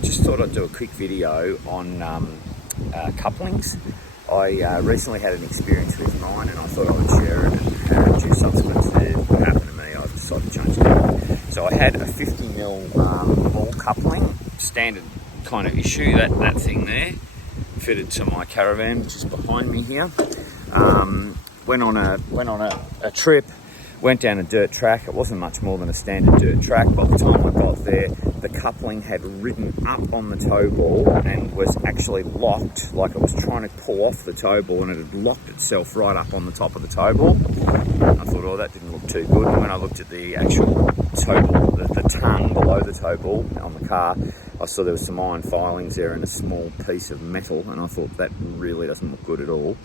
just thought I'd do a quick video on couplings. I recently had an experience with mine and I thought I would share it, and due subsequent to what happened to me, I decided to change it out. So I had a 50mm ball coupling, standard kind of issue, that thing there, fitted to my Caravan, which is behind me here. Went on a trip, went down a dirt track. It wasn't much more than a standard dirt track. By the time I got there, the coupling had ridden up on the tow ball and was actually locked, like it was trying to pull off the tow ball, and it had locked itself right up on the top of the tow ball. I thought, oh, that didn't look too good. And when I looked at the actual tow ball, the tongue below the tow ball on the car, I saw there was some iron filings there and a small piece of metal, and I thought that really doesn't look good at all.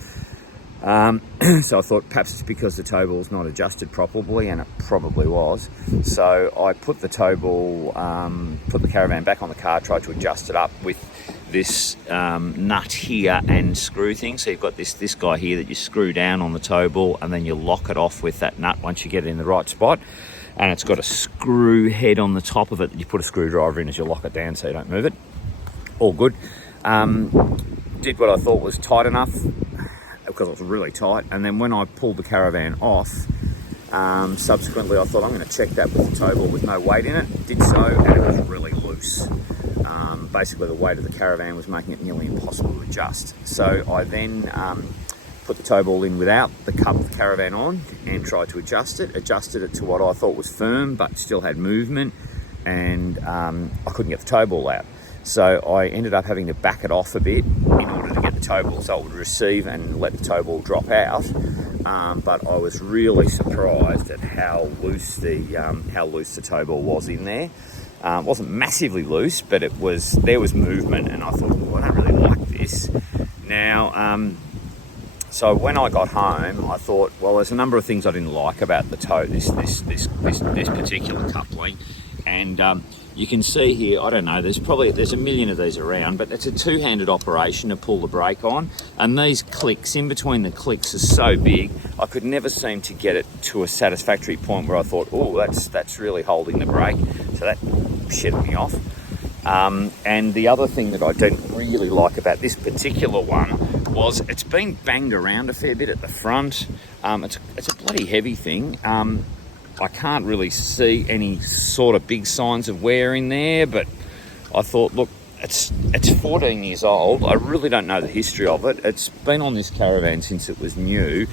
So I thought perhaps it's because the tow ball's not adjusted properly, and it probably was. So I put the tow ball, put the Caravan back on the car, tried to adjust it up with this nut here and screw thing. So you've got this guy here that you screw down on the tow ball, and then you lock it off with that nut once you get it in the right spot. And it's got a screw head on the top of it that you put a screwdriver in as you lock it down so you don't move it. All good. Did what I thought was tight enough, because it was really tight. And then when I pulled the Caravan off, subsequently I thought I'm going to check that with the tow ball with no weight in it. Did so, and it was really loose. Basically the weight of the Caravan was making it nearly impossible to adjust. So I then put the tow ball in without the Caravan on and tried to adjusted it to what I thought was firm but still had movement, and I couldn't get the tow ball out. So I ended up having to back it off a bit in order to get the tow ball so it would receive and let the tow ball drop out. But I was really surprised at how loose the tow ball was in there. It wasn't massively loose, but there was movement, and I thought, well, I don't really like this. Now, so when I got home, I thought, well, there's a number of things I didn't like about the tow, this particular coupling, and you can see here, I don't know, there's a million of these around, but it's a two-handed operation to pull the brake on, and these clicks, in between the clicks, are so big, I could never seem to get it to a satisfactory point where I thought, oh, that's really holding the brake, so that shitted me off. And the other thing that I didn't really like about this particular one was it's been banged around a fair bit at the front. It's a bloody heavy thing. I can't really see any sort of big signs of wear in there, but I thought, look, it's 14 years old. I really don't know the history of it. It's been on this Caravan since it was new,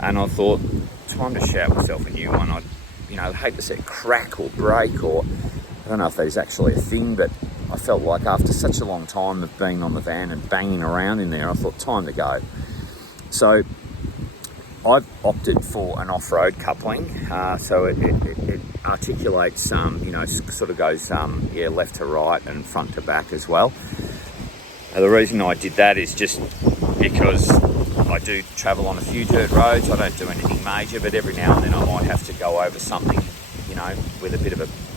and I thought, time to shout myself a new one. I'd hate to see it crack or break, or I don't know if that is actually a thing, but I felt like after such a long time of being on the van and banging around in there, I thought, time to go. So I've opted for an off-road coupling, so it articulates, sort of goes left to right and front to back as well. The reason I did that is just because I do travel on a few dirt roads. I don't do anything major, but every now and then I might have to go over something, with a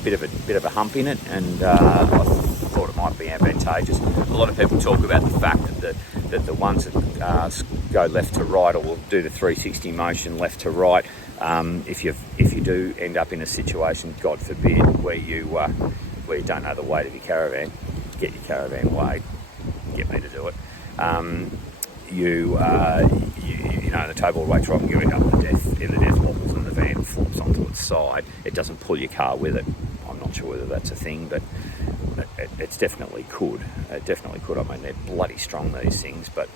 bit of a hump in it, and I thought it might be advantageous. A lot of people talk about the fact that the ones that go left to right, or will do the 360 motion left to right, if you do end up in a situation, God forbid, where you don't know the weight of your Caravan, get your Caravan weighed, get me to do it. The tow ball weights right, and you end up in the death wobbles, and the van flops onto its side. It doesn't pull your car with it. I'm not sure whether that's a thing, but it definitely could. It definitely could. I mean, they're bloody strong, these things, but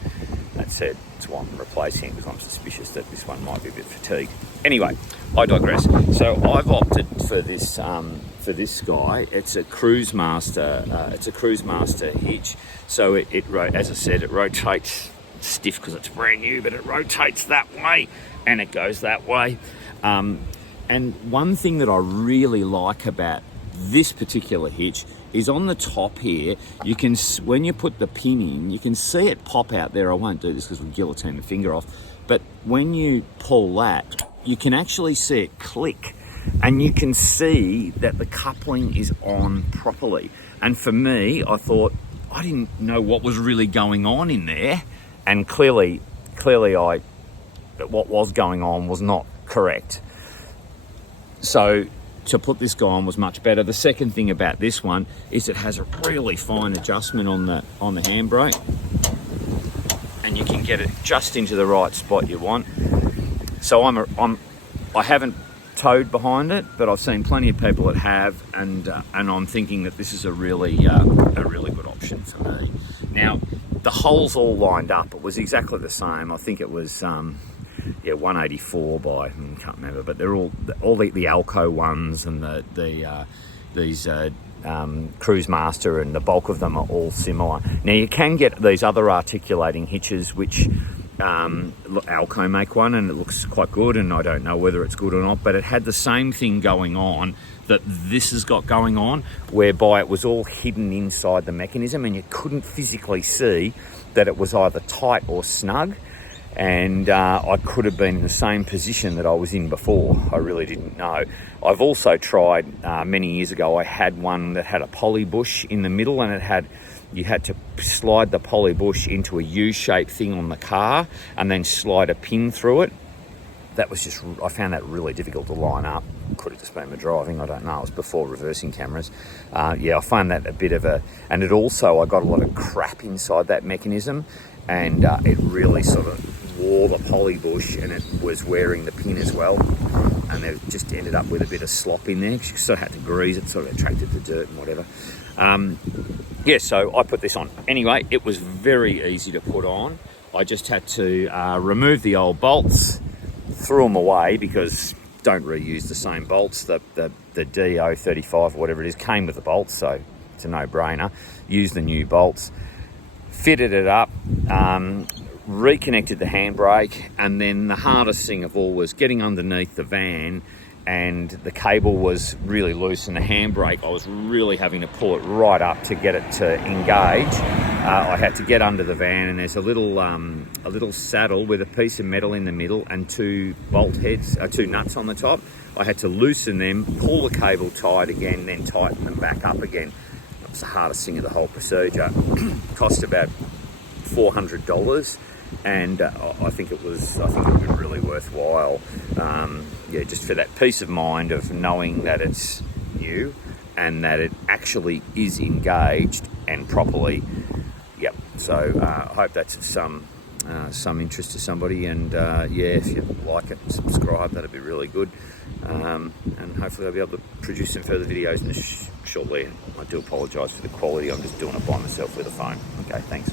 that said, it's why I'm replacing it, because I'm suspicious that this one might be a bit fatigued. Anyway, I digress. So I've opted for this guy. It's a Cruisemaster. It's a Cruisemaster hitch. So as I said, it rotates stiff because it's brand new, but it rotates that way and it goes that way. And one thing that I really like about this particular hitch is on the top here, you can, when you put the pin in, you can see it pop out there. I won't do this because we'll guillotine the finger off, but when you pull that, you can actually see it click, and you can see that the coupling is on properly. And for me, I thought, I didn't know what was really going on in there, and clearly what was going on was not correct. So to put this guy on was much better. The second thing about this one is it has a really fine adjustment on the handbrake, and you can get it just into the right spot you want. So I haven't towed behind it, but I've seen plenty of people that have, and I'm thinking that this is a really good option for me. Now, the holes all lined up. It was exactly the same. I think it was 184 by, I can't remember, but they're all the Alko ones, and these Cruisemaster, and the bulk of them are all similar. Now, you can get these other articulating hitches, which Alko make one, and it looks quite good, and I don't know whether it's good or not, but it had the same thing going on that this has got going on, whereby it was all hidden inside the mechanism and you couldn't physically see that it was either tight or snug. And I could have been in the same position that I was in before. I really didn't know. I've also tried, many years ago, I had one that had a poly bush in the middle, and you had to slide the poly bush into a U-shaped thing on the car and then slide a pin through it. I found that really difficult to line up. Could have just been my driving, I don't know. It was before reversing cameras. I find that a bit of and I got a lot of crap inside that mechanism, and it really sort of wore the poly bush, and it was wearing the pin as well. And it just ended up with a bit of slop in there. You sort of had to grease it, sort of attracted the dirt and whatever. So I put this on. Anyway, it was very easy to put on. I just had to remove the old bolts, threw them away because don't reuse the same bolts. The DO35 or whatever it is came with the bolts, so it's a no-brainer. Use the new bolts, fitted it up, reconnected the handbrake, and then the hardest thing of all was getting underneath the van, and the cable was really loose, and the handbrake, I was really having to pull it right up to get it to engage. I had to get under the van, and there's a little saddle with a piece of metal in the middle and two bolt heads, two nuts on the top. I had to loosen them, pull the cable tight again, then tighten them back up again. That was the hardest thing of the whole procedure. Cost about $400, and I think it would be really worthwhile. Just for that peace of mind of knowing that it's new and that it actually is engaged and properly. So I hope that's some interest to somebody, and if you like it, subscribe, that'd be really good, and hopefully I'll be able to produce some further videos shortly. I do apologise for the quality, I'm just doing it by myself with a phone. Okay, thanks.